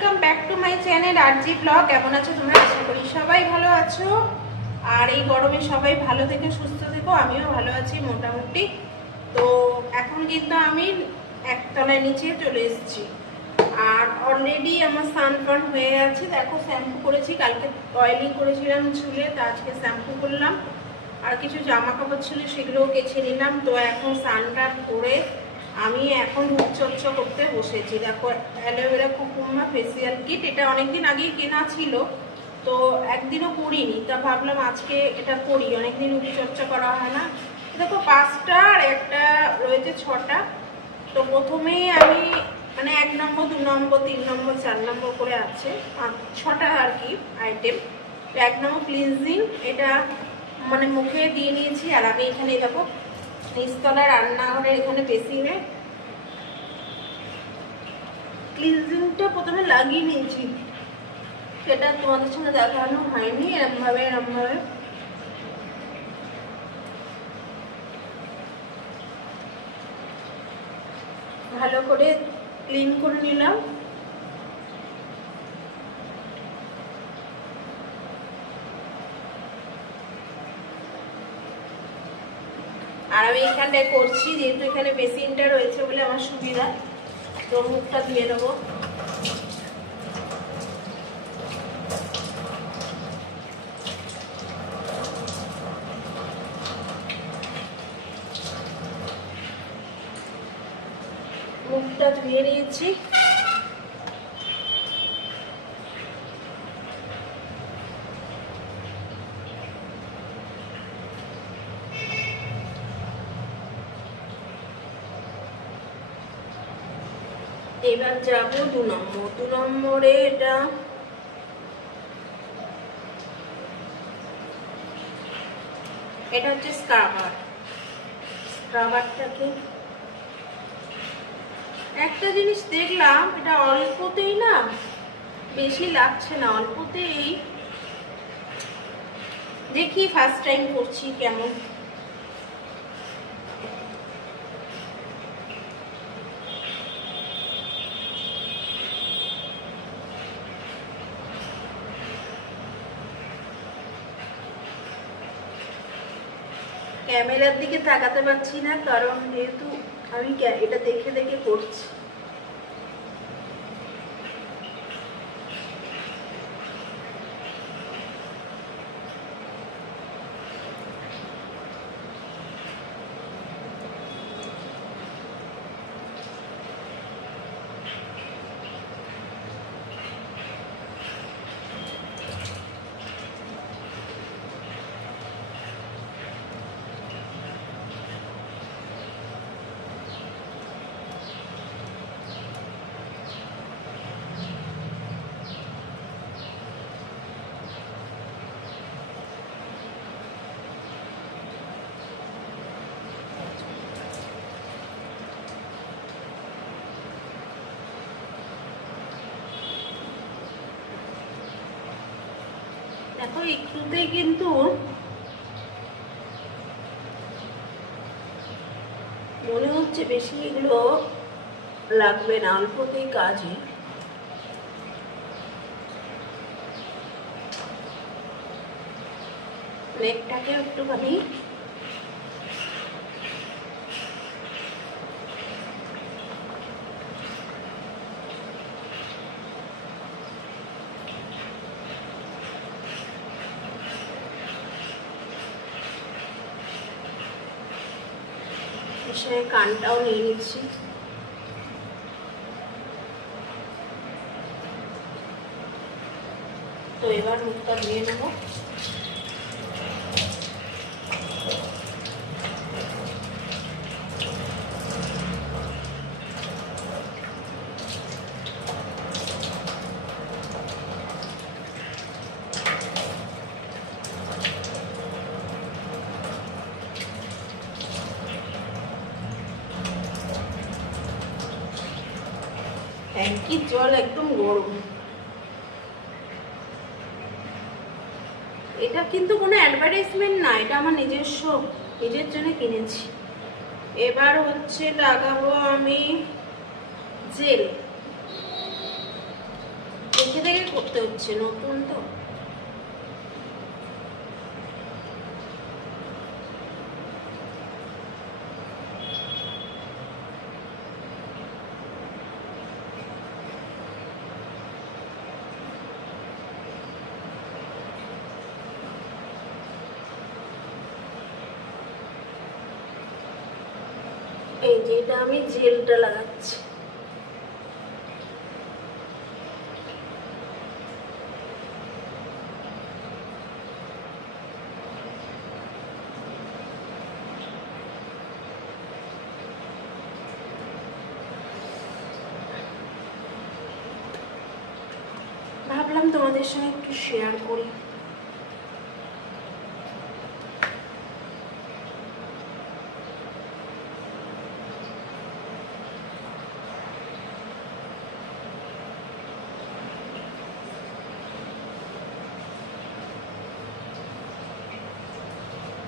Welcome back to my channel RG blog কেমন আছো তোমরা? আশা করি সবাই ভালো আছো। আর এই গরমে সবাই ভালো থেকে সুস্থ থেকো, আমিও ভালো আছি মোটামুটি। তো এখন কিন্তু আমি একতলায় নিচে চলে এসেছি। আর অলরেডি আমার সান ফান হয়ে আছে। দেখো শ্যাম্পু করেছি, কালকে অয়েলিং করেছিলাম চুলে, তা আজকে শ্যাম্পু করলাম। আর কিছু জামা কাপড় ছিল, সেগুলোও কেছে নিলাম। তো এখন সানটান করে আমি এখন রূপচর্চা করতে বসেছি। দেখো, অ্যালোভেরা কুকুম্বা ফেসিয়াল কিট এটা অনেকদিন আগেই কেনা ছিল, তো একদিনও করিনি। তা ভাবলাম আজকে এটা করি। অনেকদিন রূপচর্চা করা হয় না। দেখো, পাঁচটা আর একটা রয়েছে ছটা। তো প্রথমেই আমি মানে এক নম্বর, দু নম্বর, তিন নম্বর, চার নম্বর করে আছে। পাঁচ- ছটা আর কি আইটেম এক নম্বর ক্লিনজিং এটা মানে মুখে দিয়ে নিয়েছি। আর আমি এখানে দেখো নিচতলায় রান্নাঘরের এখানে বেসিনে ক্লিনজিংটা প্রথমে লাগিয়ে নিয়েছি। সেটা তোমাদের সঙ্গে দেখানো হয়নি, এরমভাবে এরমভাবে। ভালো করে ক্লিন করে নিলাম। আর আমি এখানটায় করছি, যেহেতু এখানে বেসিনটা রয়েছে বলে আমার সুবিধা, তো মুখটা দিয়ে নেব মুখটা ধুয়ে নিয়েছি। এবার যাব দু নম্বর। দু নম্বরে এটা এটা হচ্ছে স্ক্রাবার। স্ক্রাবারটাকে একটা জিনিস দেখলাম, এটা অল্পতেই না বেশি লাগছে না, অল্পতেই দেখি ফার্স্ট টাইম করছি কেমন। ক্যামেরার দিকে তাকাতে পারছি না কারণ যেহেতু আমি এটা দেখে দেখে করছি। দেখো একটুতেই কিন্তু মনে হচ্ছে বেশি এগুলো লাগবে না অল্পতেই কাজে নেকটাকে একটুখানি এসে কানটাও নিয়ে নিচ্ছি। তো এবার মুখটা ধুয়ে নেব। ট্যাঙ্কির জল একদম গরম। এটা কিন্তু কোনো অ্যাডভার্টাইজমেন্ট না, এটা আমার নিজস্ব, নিজের জন্য কিনেছি। এবার হচ্ছে লাগাবো আমি জেল। দেখে দেখে করতে হচ্ছে, নতুন তো। এই যে এটা আমি জেলটা লাগাচ্ছি। ভাবলাম তোমাদের সঙ্গে একটু শেয়ার করি।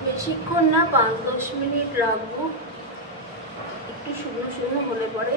বেশিক্ষণ না পাঁচ দশ মিনিট রাখব। একটু শুকনো শুকনো হলে পরে।